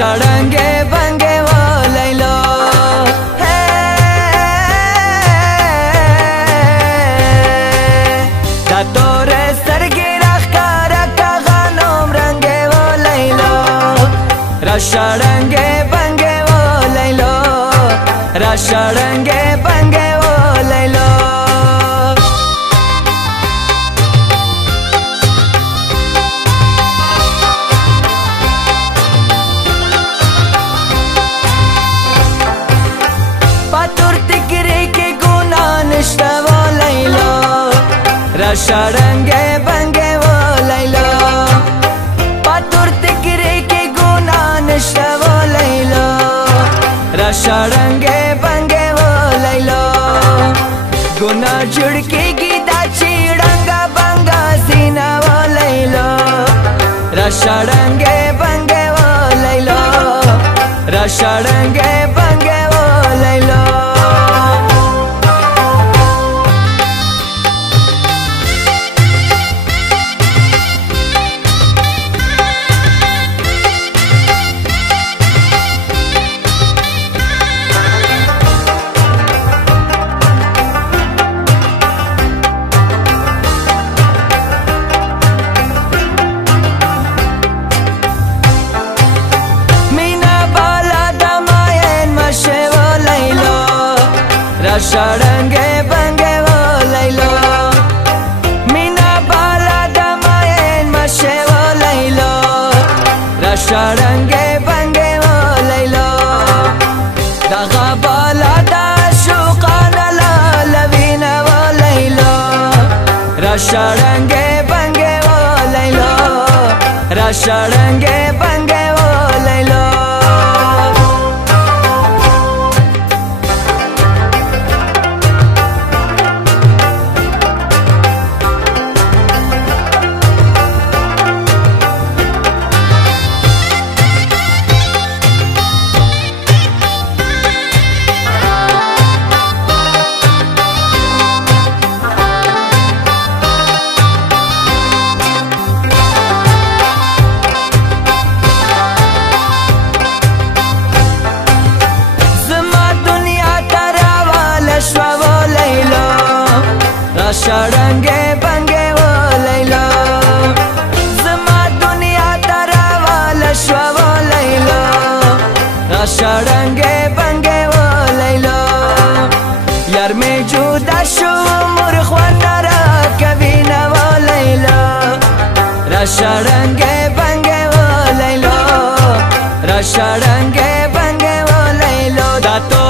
شړنګې بنګې و لیلا دا تورې سترګې راښکاره که غنم رنګې و لیلا را شړنګې بنګې و لیلا را شړنګې بنګې و لیلا را شړنګې بنګې و لیلا پاتور تکرې کې ګناه نشته و لیلا را شړنګې بنګې و لیلا ګناه جوړ کېږي دا چې ړنګه بنګه سینه و لیلا را شړنګې بنګې و لیلا را شړنګې بنګې و لیلا را شړنګې بنګې و لیلا مینا بالا د ماین مشه و لیلا را شړنګې بنګې و لیلا دغه بالا د شوقانه لالوینه و لیلا را شړنګې بنګې و لیلا را شړنګې بنګې و لیلا شړنګې بنګې و لیلا زما دنیا ته راواله شوه و لیلا را شړنګې بنګې و لیلا یار مې جدا شو مور خوانه راکوي نه و لیلا را شړنګې بنګې و لیلا را شړنګې بنګې و لیلا دا تو